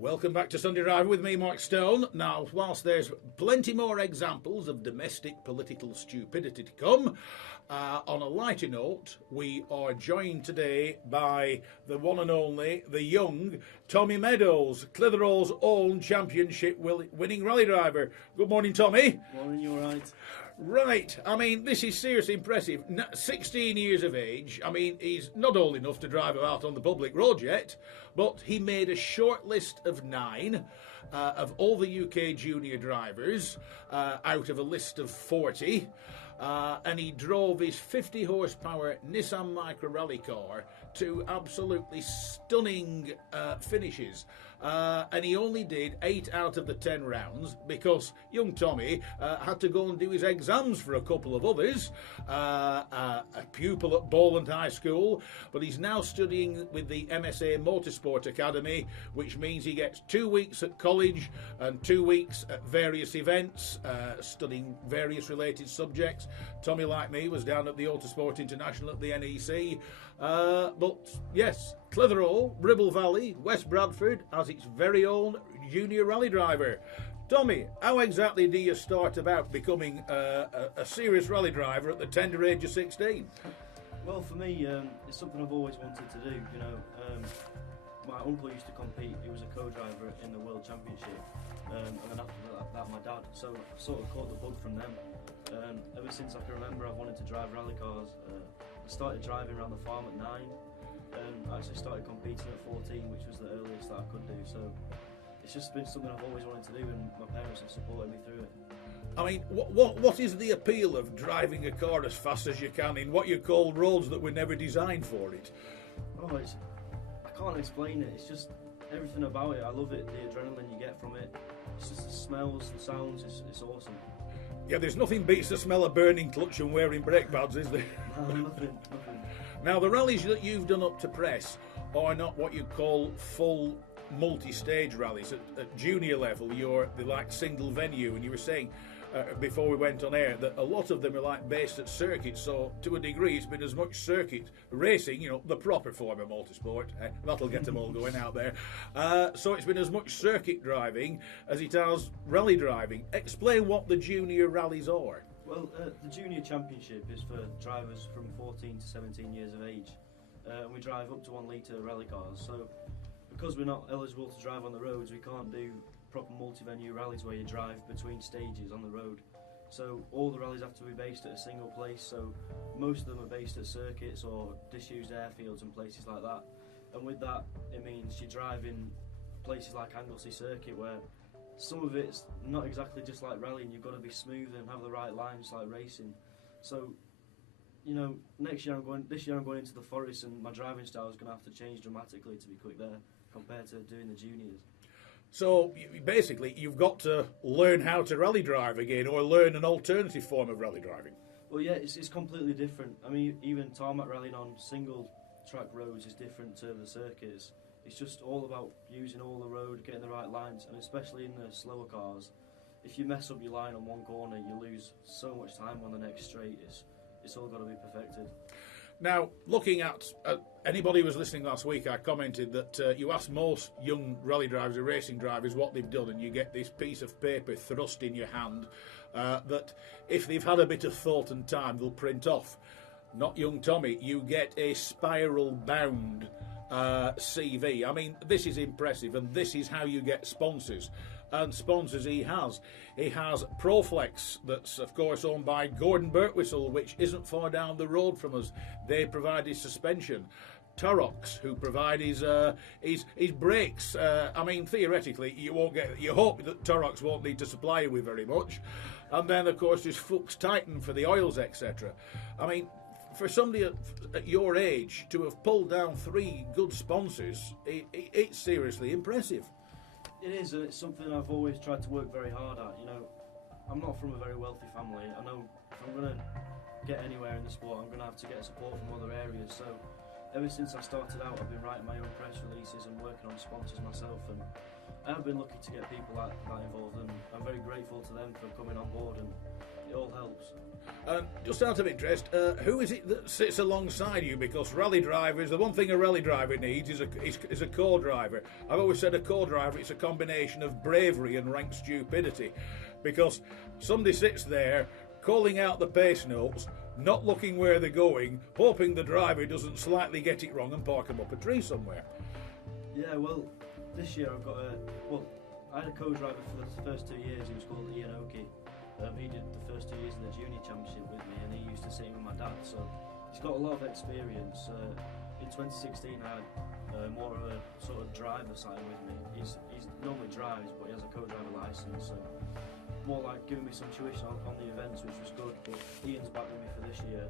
Welcome back to Sunday Drive with me, Mark Stone. Now, whilst there's plenty more examples of domestic political stupidity to come, on a lighter note, we are joined today by the one and only, the young Tommi Meadows, Clitheroe's own championship winning rally driver. Good morning, Tommy. Morning, you all right? Right, I mean, this is seriously impressive. 16 years of age, I mean, he's not old enough to drive out on the public road yet, but he made a short list of 9 of all the UK junior drivers out of a list of 40, and he drove his 50 horsepower Nissan Micra rally car to absolutely stunning finishes. And he only did 8 out of the 10 rounds because young Tommy had to go and do his exams for a couple of others, a pupil at Bowland High School, but he's now studying with the MSA Motorsport Academy, which means he gets 2 weeks at college and 2 weeks at various events, studying various related subjects. Tommy, like me, was down at the Autosport International at the NEC, but yes, Clitheroe, Ribble Valley, West Bradford has its very own junior rally driver. Tommy, how exactly do you start about becoming a serious rally driver at the tender age of 16? Well, for me, it's something I've always wanted to do. You know, my uncle used to compete. He was a co-driver in the World Championship, and then after that, my dad. So I sort of caught the bug from them. Ever since I can remember, I've wanted to drive rally cars. I started driving around the farm at 9. I actually started competing at 14, which was the earliest that I could do. So it's just been something I've always wanted to do, and my parents have supported me through it. I mean, what is the appeal of driving a car as fast as you can in what you call roads that were never designed for it? Oh, I can't explain it. It's just everything about it. I love it. The adrenaline you get from it. It's just the smells, the sounds. It's awesome. Yeah, there's nothing beats the smell of burning clutch and wearing brake pads, is there? No, nothing. Now, the rallies that you've done up to press are not what you call full multi-stage rallies. At junior level, they're like single venue, and you were saying before we went on air that a lot of them are like based at circuits, so to a degree it's been as much circuit racing, you know, the proper form of motorsport, that'll get them all going out there, so it's been as much circuit driving as it has rally driving. Explain what the junior rallies are. Well, the junior championship is for drivers from 14 to 17 years of age, and we drive up to 1 litre rally cars. So because we're not eligible to drive on the roads, we can't do proper multi-venue rallies where you drive between stages on the road. So all the rallies have to be based at a single place, so most of them are based at circuits or disused airfields and places like that. And with that, it means you drive in places like Anglesey Circuit, where some of it's not exactly just like rallying. You've got to be smooth and have the right lines like racing. So, you know, this year I'm going into the forest, and my driving style is going to have to change dramatically to be quick there compared to doing the juniors. So basically you've got to learn how to rally drive again, or learn an alternative form of rally driving. Well, yeah, it's completely different. I mean, even tarmac rallying on single track roads is different to the circuits. It's just all about using all the road, getting the right lines, and especially in the slower cars, if you mess up your line on one corner, you lose so much time on the next straight. It's all got to be perfected. Now, looking at anybody who was listening last week, I commented that you ask most young rally drivers or racing drivers what they've done, and you get this piece of paper thrust in your hand that if they've had a bit of thought and time, they'll print off. Not young Tommy, you get a spiral bound CV. I mean, this is impressive, and this is how you get sponsors. And sponsors he has. He has Proflex, that's of course owned by Gordon Birtwistle, which isn't far down the road from us. They provide his suspension. Turox, who provide his brakes. I mean, theoretically, you hope that Turox won't need to supply you with very much. And then, of course, there's Fuchs Titan for the oils, etc. I mean, for somebody at your age to have pulled down 3 good sponsors, it's seriously impressive. It is. It's something I've always tried to work very hard at. You know, I'm not from a very wealthy family. I know if I'm going to get anywhere in the sport, I'm going to have to get support from other areas. So ever since I started out, I've been writing my own press releases and working on sponsors myself, and I've been lucky to get people like that involved, and I'm very grateful to them for coming on board. And it all helps. Just out of interest, who is it that sits alongside you? Because rally drivers, the one thing a rally driver needs is a co-driver. I've always said a co-driver, it's a combination of bravery and rank stupidity. Because somebody sits there calling out the pace notes, not looking where they're going, hoping the driver doesn't slightly get it wrong and park them up a tree somewhere. Yeah, well, this year I've got I had a co-driver for the first 2 years. He was called Ian Oakey. He did the first 2 years in the junior championship with me, and he used to sit with my dad, so he's got a lot of experience. In 2016 I had more of a sort of driver side with me. He's normally drives, but he has a co-driver licence, so more like giving me some tuition on the events, which was good. But Ian's back with me for this year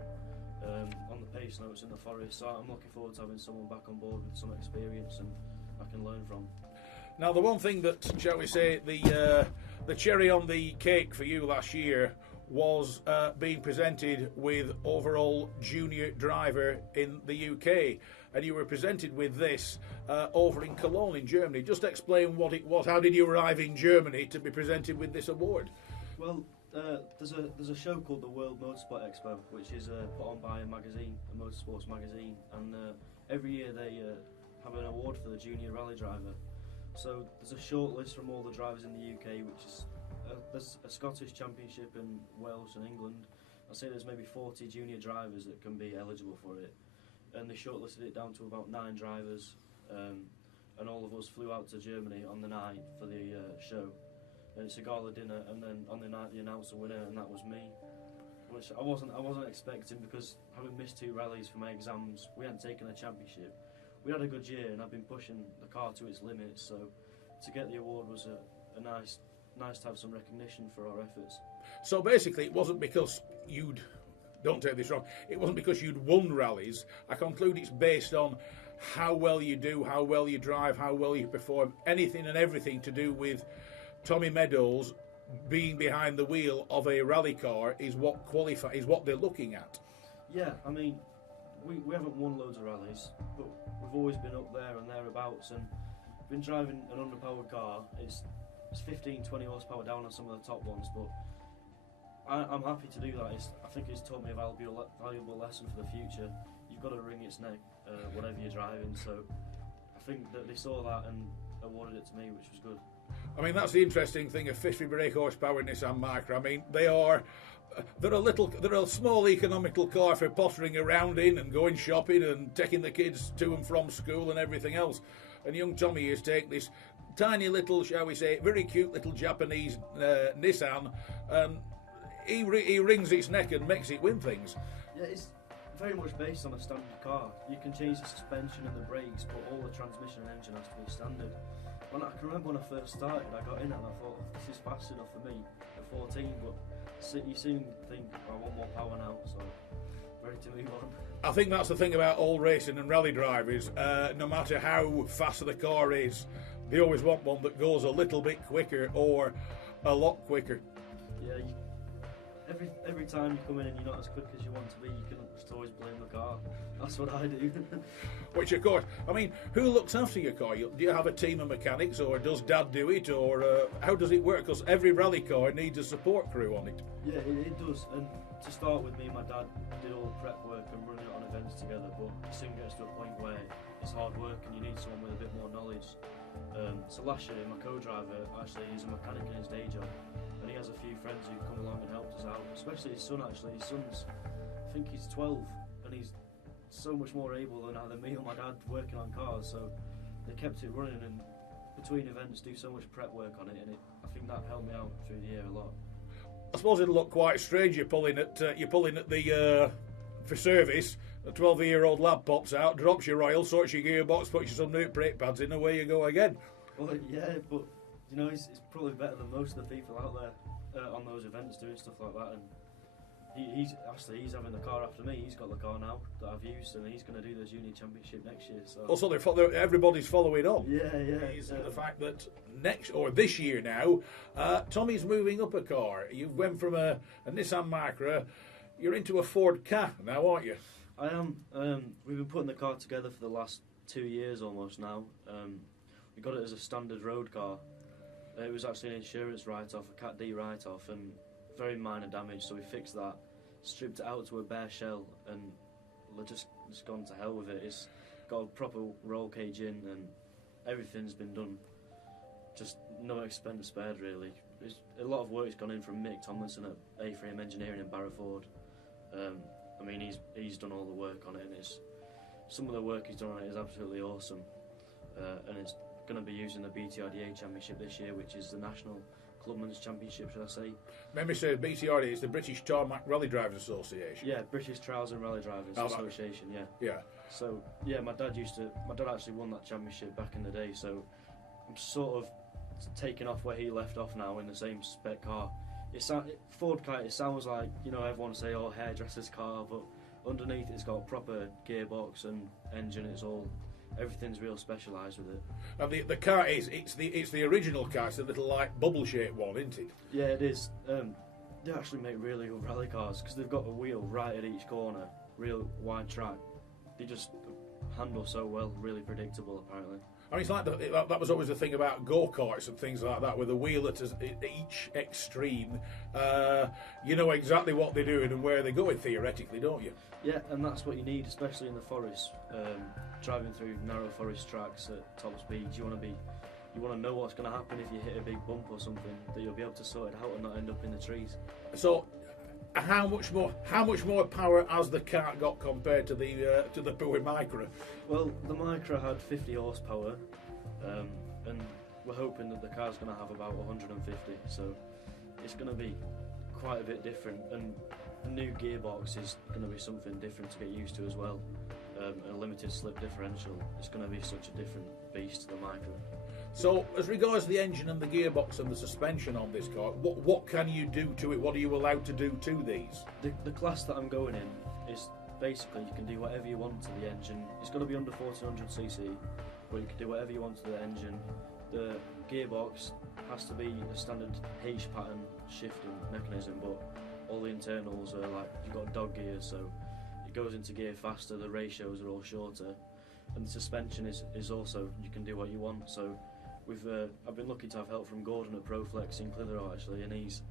on the pace notes in the forest, so I'm looking forward to having someone back on board with some experience and I can learn from. Now, the one thing that, shall we say, the cherry on the cake for you last year was being presented with overall junior driver in the UK, and you were presented with this over in Cologne in Germany. Just explain what it was. How did you arrive in Germany to be presented with this award? Well, there's a show called the World Motorsport Expo, which is put on by a magazine, a motorsports magazine, and every year they have an award for the junior rally driver. So there's a short list from all the drivers in the UK, which is there's a Scottish championship in Wales and England. I say there's maybe 40 junior drivers that can be eligible for it, and they shortlisted it down to about 9 drivers, and all of us flew out to Germany on the night for the show, and it's a gala dinner, and then on the night they announced the winner, and that was me, which I wasn't expecting, because having missed 2 rallies for my exams, we hadn't taken a championship. We had a good year, and I've been pushing the car to its limits, so to get the award was a nice to have some recognition for our efforts. So basically, it wasn't because don't take this wrong, it wasn't because you'd won rallies. I conclude it's based on how well you do, how well you drive, how well you perform, anything and everything to do with Tommi Meadows being behind the wheel of a rally car is what they're looking at. Yeah, I mean, we haven't won loads of rallies, but we've always been up there and thereabouts, and been driving an underpowered car. It's 15, 20 horsepower down on some of the top ones, but I'm happy to do that. I think it's taught me a valuable lesson for the future. You've got to wring its neck, whatever you're driving, so I think that they saw that and awarded it to me, which was good. I mean, that's the interesting thing of 50 brake horsepower Nissan Micra. I mean, they're a small economical car for pottering around in and going shopping and taking the kids to and from school and everything else. And young Tommy has taken this tiny little, shall we say, very cute little Japanese Nissan, and he wrings its neck and makes it win things. Yeah, it's very much based on a standard car. You can change the suspension and the brakes, but all the transmission and engine has to be standard. I can remember when I first started, I got in it and I thought, this is fast enough for me at 14, but you soon think, I want more power now, so ready to move on. I think that's the thing about all racing and rally drivers. No matter how fast the car is, they always want one that goes a little bit quicker or a lot quicker. Yeah, every time you come in and you're not as quick as you want to be, you can just always blame the car. That's what I do. Which, of course, I mean, who looks after your car? Do you have a team of mechanics, or does Dad do it, or how does it work? Because every rally car needs a support crew on it. Yeah, it does. And to start with, me and my dad did all the prep work and running it on events together, but it soon gets to a point where it's hard work and you need someone with a bit more knowledge. So last year, my co-driver, actually, he's a mechanic in his day job, and he has a few friends who've come along and helped us out, especially his son, actually. His son's, I think he's 12, and he's so much more able than either me or my dad working on cars, so they kept it running, and between events do so much prep work on it, and I think that helped me out through the year a lot. I suppose it'll look quite strange. You're pulling at the for service. A 12-year-old lad pops out, drops your oil, sorts your gearbox, puts you some new brake pads in, away you go again. Well, yeah, but you know, it's probably better than most of the people out there on those events doing stuff like that. And he's having the car after me. He's got the car now that I've used, and he's going to do the junior championship next year. So also, everybody's following on. Yeah. The fact that this year now, Tommy's moving up a car. You went from a Nissan Micra, you're into a Ford Ka now, aren't you? I am. We've been putting the car together for the last 2 years almost now. We got it as a standard road car. It was actually an insurance write-off, a Cat D write-off, and very minor damage, so we fixed that, stripped it out to a bare shell, and we're just gone to hell with it. It's got a proper roll cage in, and everything's been done. Just no expense spared, really. A lot of work's gone in from Mick Tomlinson at A-Frame Engineering in Barrowford. I mean, he's done all the work on it, and some of the work he's done on it is absolutely awesome. And it's going to be using the BTRDA Championship this year, which is the National Clubman's Championship, should I say. Let me say, BTRDA is the British Tarmac Rally Drivers Association. Yeah, British Trials and Rally Drivers Association, yeah. Yeah. So, yeah, my dad actually won that championship back in the day, so I'm sort of taking off where he left off now in the same spec car. Ford car, it sounds like, you know, everyone say, oh, hairdresser's car, but underneath it's got a proper gearbox and engine. Everything's real specialised with it. And the car it's the original car. It's a little like bubble shaped one, isn't it? Yeah, it is. They actually make really good rally cars because they've got a wheel right at each corner, real wide track. They just handle so well, really predictable apparently. I mean, it's like that was always the thing about go-karts and things like that, with a wheel at each extreme. You know exactly what they're doing and where they're going, theoretically, don't you? Yeah, and that's what you need, especially in the forest. Driving through narrow forest tracks at top speeds, you want to know what's going to happen if you hit a big bump or something, that you'll be able to sort it out and not end up in the trees. So, how much more power has the kart got compared to the poor Micra? Well, the Micra had 50 horsepower, and we're hoping that the car's going to have about 150. So it's going to be quite a bit different, and the new gearbox is going to be something different to get used to as well. A limited slip differential. It's going to be such a different beast to the Micra. So, as regards the engine and the gearbox and the suspension on this car, what can you do to it? What are you allowed to do to these? The class that I'm going in is basically you can do whatever you want to the engine. It's got to be under 1400cc, but you can do whatever you want to the engine. The gearbox has to be a standard H pattern shifting mechanism, but all the internals are like, you've got dog gears, so it goes into gear faster, the ratios are all shorter, and the suspension is also, you can do what you want. So I've been lucky to have help from Gordon at Proflex in Clitheroe actually, and he's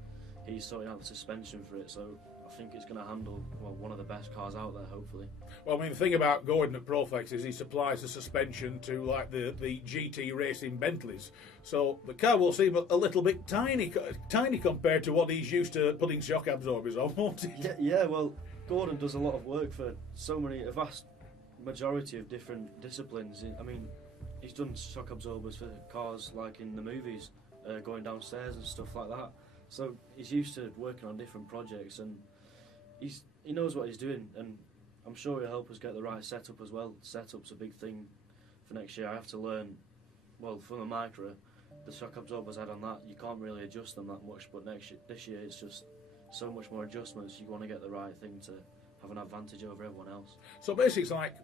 sorting out the suspension for it, so I think it's going to handle one of the best cars out there, hopefully. Well, I mean, the thing about Gordon at Proflex is he supplies the suspension to like the GT racing Bentleys, so the car will seem a little bit tiny compared to what he's used to putting shock absorbers on, won't it? Yeah, well, Gordon does a lot of work for a vast majority of different disciplines. I mean, he's done shock absorbers for cars like in the movies, going downstairs and stuff like that. So he's used to working on different projects, and he knows what he's doing, and I'm sure he'll help us get the right setup as well. Setup's a big thing for next year. I have to learn, well, from the Micra, the shock absorbers I had on that, you can't really adjust them that much, but this year it's just so much more adjustments. You want to get the right thing to have an advantage over everyone else. So basically it's like,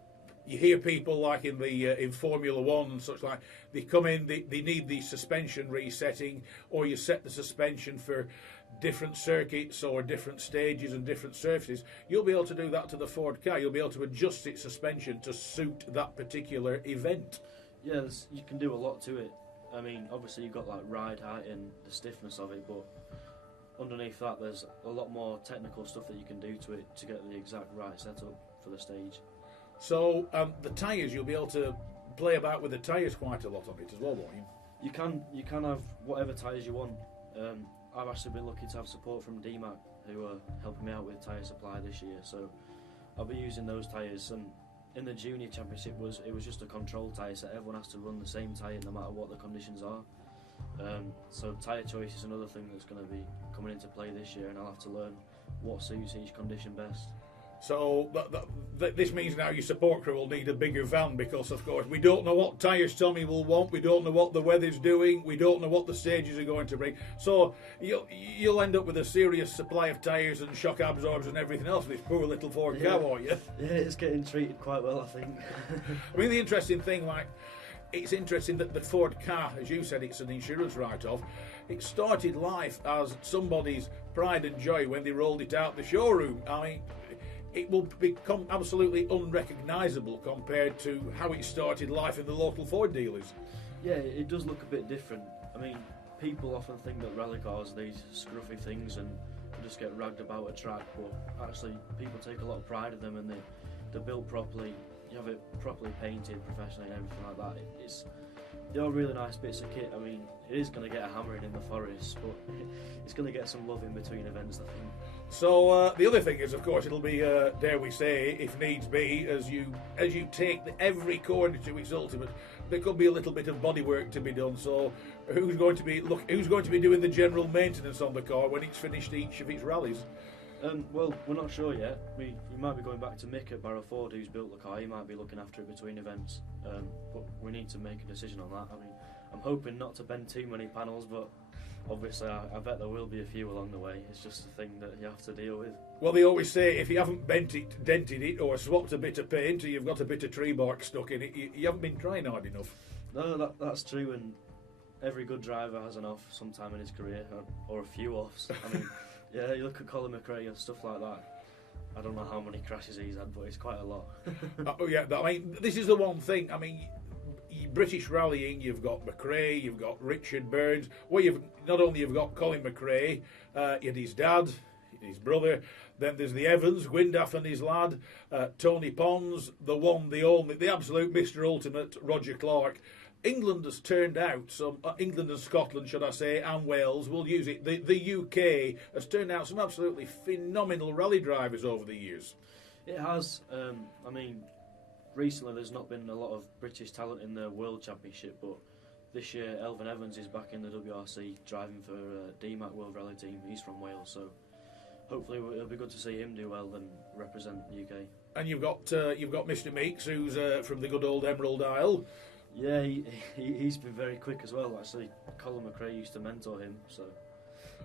you hear people like in Formula One and such, like they come in, they need the suspension resetting, or you set the suspension for different circuits or different stages and different surfaces. You'll be able to do that to the Ford car. You'll be able to adjust its suspension to suit that particular event. Yeah, you can do a lot to it. I mean, obviously you've got like ride height and the stiffness of it, but underneath that there's a lot more technical stuff that you can do to it to get the exact right setup for the stage. So the tyres, you'll be able to play about with the tyres quite a lot on it as well, won't you? You can have whatever tyres you want. I've actually been lucky to have support from DMAC, who are helping me out with tyre supply this year, so I'll be using those tyres. And in the junior championship it was just a control tyre, so everyone has to run the same tyre no matter what the conditions are. So tyre choice is another thing that's going to be coming into play this year, and I'll have to learn what suits each condition best. So this means now your support crew will need a bigger van, because of course we don't know what tyres Tommy will want, we don't know what the weather's doing, we don't know what the stages are going to bring, so you'll end up with a serious supply of tyres and shock absorbers and everything else with this poor little Ford car, won't you? Yeah, it's getting treated quite well, I think. I mean, the interesting thing, like, it's interesting that the Ford car, as you said, it's an insurance write-off. It started life as somebody's pride and joy when they rolled it out the showroom. I mean, it will become absolutely unrecognisable compared to how it started life in the local Ford dealers. Yeah, it does look a bit different. I mean, people often think that rally cars are these scruffy things and just get ragged about a track, but actually people take a lot of pride in them, and they're built properly. You have it properly painted professionally and everything like that. They are really nice bits of kit. I mean, it is going to get a hammering in the forest, but it's going to get some love in between events, I think. So the other thing is, of course, it'll be, dare we say, if needs be, as you take every corner to its ultimate, there could be a little bit of bodywork to be done. So who's going to be doing the general maintenance on the car when it's finished each of its rallies? Well, we're not sure yet. We might be going back to Mick at Barrow Ford, who's built the car. He might be looking after it between events, but we need to make a decision on that. I mean, I'm hoping not to bend too many panels, but obviously I bet there will be a few along the way. It's just a thing that you have to deal with. Well, they always say if you haven't dented it, or swapped a bit of paint, or you've got a bit of tree bark stuck in it, you haven't been trying hard enough. No, that's true, and every good driver has an off sometime in his career, or a few offs. I mean, yeah, you look at Colin McRae and stuff like that. I don't know how many crashes he's had, but it's quite a lot. I mean, this is the one thing. I mean, British rallying, you've got McRae, you've got Richard Burns. Well, you've got Colin McRae, you had his dad, his brother. Then there's the Evans, Gwyndaff and his lad, Tony Pons, the one, the only, the absolute Mr. Ultimate, Roger Clark. England has turned out England and Scotland, should I say, and Wales will use it. The UK has turned out some absolutely phenomenal rally drivers over the years. It has. I mean, recently there's not been a lot of British talent in the World Championship, but this year Elvin Evans is back in the WRC driving for DMAC World Rally Team. He's from Wales, so hopefully it'll be good to see him do well and represent the UK. And you've got Mr. Meeks, who's from the good old Emerald Isle. Yeah, he's been very quick as well. Actually, Colin McRae used to mentor him, so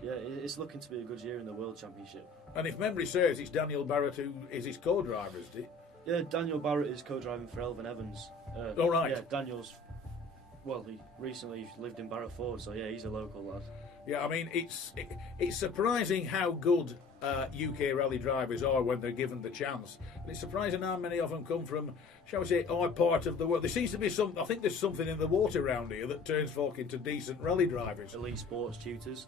yeah, it's looking to be a good year in the World Championship. And if memory serves, it's Daniel Barrett who is his co-driver, isn't it? Yeah, Daniel Barrett is co-driving for Elvin Evans. All right. Yeah, Daniel's. Well, he recently lived in Barrow Ford, so yeah, he's a local lad. Yeah, I mean, it's surprising how good UK rally drivers are when they're given the chance. And it's surprising how many of them come from, shall we say, our part of the world. There seems to be I think there's something in the water around here that turns folk into decent rally drivers. Elite sports tutors.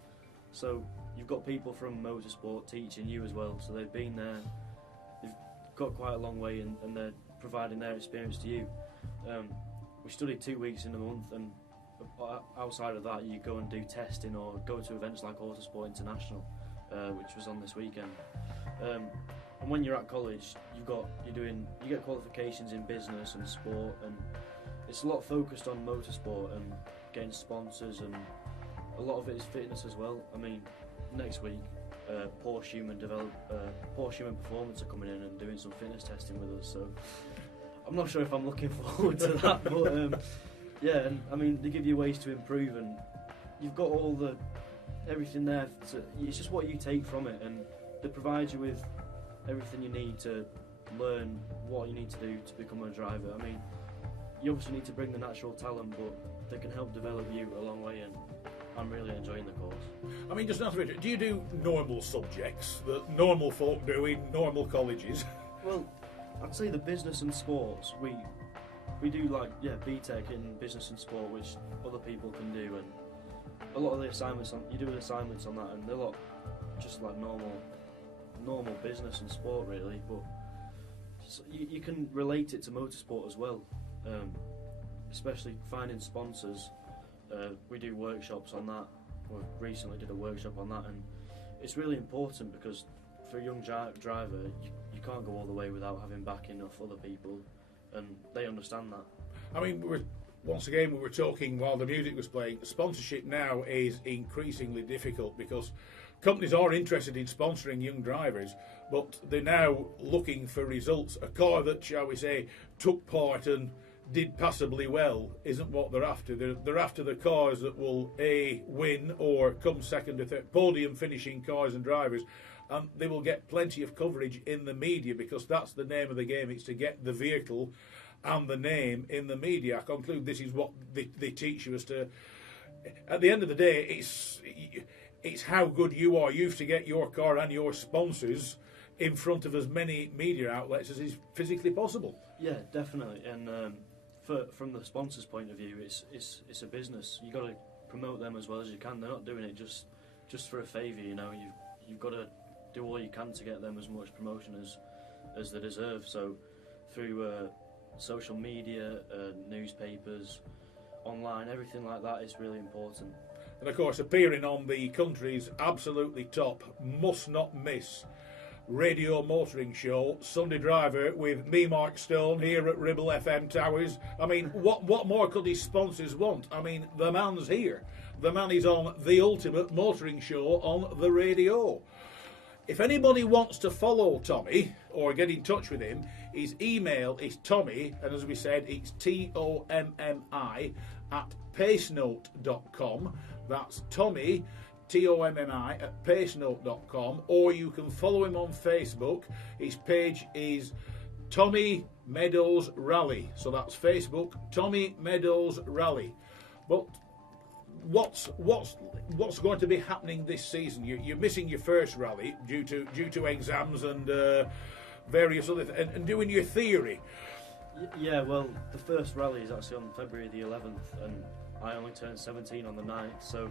So you've got people from motorsport teaching you as well. So they've been there, they've got quite a long way, and they're providing their experience to you. We studied 2 weeks in a month, and outside of that you go and do testing or go to events like Autosport International, which was on this weekend. And when you're at college, you get qualifications in business and sport, and it's a lot focused on motorsport and getting sponsors, and a lot of it is fitness as well. I mean, next week Porsche Human Performance are coming in and doing some fitness testing with us, so I'm not sure if I'm looking forward to that, but yeah, and I mean, they give you ways to improve, and you've got everything there. It's just what you take from it, and they provide you with everything you need to learn what you need to do to become a driver. I mean, you obviously need to bring the natural talent, but they can help develop you a long way, and I'm really enjoying the course. I mean, just not to do you do normal subjects that normal folk do in normal colleges? Well, I'd say the business and sports, we do BTEC in business and sport, which other people can do, and a lot of the assignments you do assignments on that, and they're a lot just like normal business and sport really, but you can relate it to motorsport as well, especially finding sponsors. We do workshops on that. We recently did a workshop on that, and it's really important because for a young driver, you can't go all the way without having backing of other people, and they understand that. I mean, we were talking while the music was playing. Sponsorship now is increasingly difficult because companies are interested in sponsoring young drivers, but they're now looking for results. A car that, shall we say, took part and did passably well isn't what they're after. They're after the cars that will win or come second or third, podium finishing cars and drivers, and they will get plenty of coverage in the media because that's the name of the game. It's to get the vehicle and the name in the media. I conclude this is what they teach you as to. At the end of the day, it's how good you are. You have to get your car and your sponsors in front of as many media outlets as is physically possible. Yeah, definitely. And from the sponsors' point of view, it's a business. You've got to promote them as well as you can. They're not doing it just for a favour. You know, you've got to do all you can to get them as much promotion as they deserve. So through social media, newspapers, online, everything like that is really important. And of course, appearing on the country's absolutely top, must not miss radio motoring show, Sunday Driver, with me, Mark Stone, here at Ribble FM Towers. I mean, what more could his sponsors want? I mean, the man's here. The man is on the ultimate motoring show on the radio. If anybody wants to follow Tommy or get in touch with him, his email is Tommy, and as we said, it's TOMMI @pacenote.com. That's Tommy, TOMMI @pacenote.com, or you can follow him on Facebook. His page is Tommi Meadows Rally. So that's Facebook, Tommi Meadows Rally. But what's going to be happening this season? You're missing your first rally due to exams and various other and doing your theory. Yeah, well, the first rally is actually on February the 11th, and I only turned 17 on the 9th, so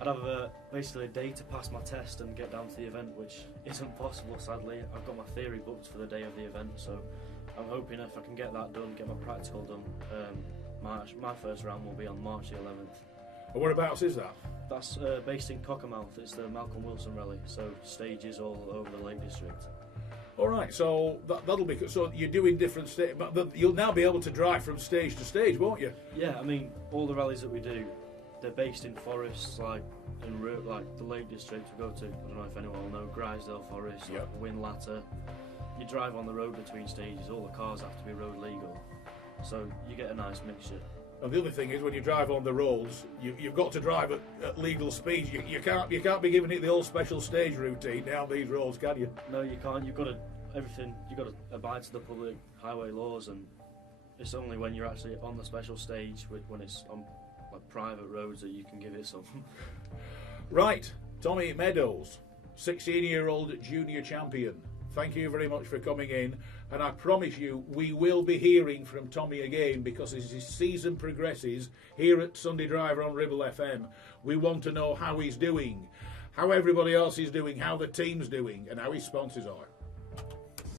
I'd have basically a day to pass my test and get down to the event, which isn't possible, sadly. I've got my theory booked for the day of the event, so I'm hoping if I can get that done, get my practical done, my first round will be on March the 11th. And whereabouts is that? That's based in Cockermouth. It's the Malcolm Wilson Rally, so stages all over the Lake District. All right, so that'll be good. So you're doing different stages, but you'll now be able to drive from stage to stage, won't you? Yeah, I mean, all the rallies that we do, they're based in forests, like the Lake District. We go to, I don't know if anyone will know, Grisdale Forest, Yep. Whinlatter. You drive on the road between stages. All the cars have to be road legal, so you get a nice mixture. And the other thing is, when you drive on the roads, you've got to drive at legal speeds. You can't be giving it the old special stage routine down these roads, can you? No, you can't. You've got to abide to the public highway laws, and it's only when you're actually on the special stage, when it's on like private roads, that you can give it some. Right, Tommi Meadows, 16-year-old junior champion. Thank you very much for coming in, and I promise you we will be hearing from Tommy again, because as his season progresses here at Sunday Driver on Ribble FM, we want to know how he's doing, how everybody else is doing, how the team's doing, and how his sponsors are.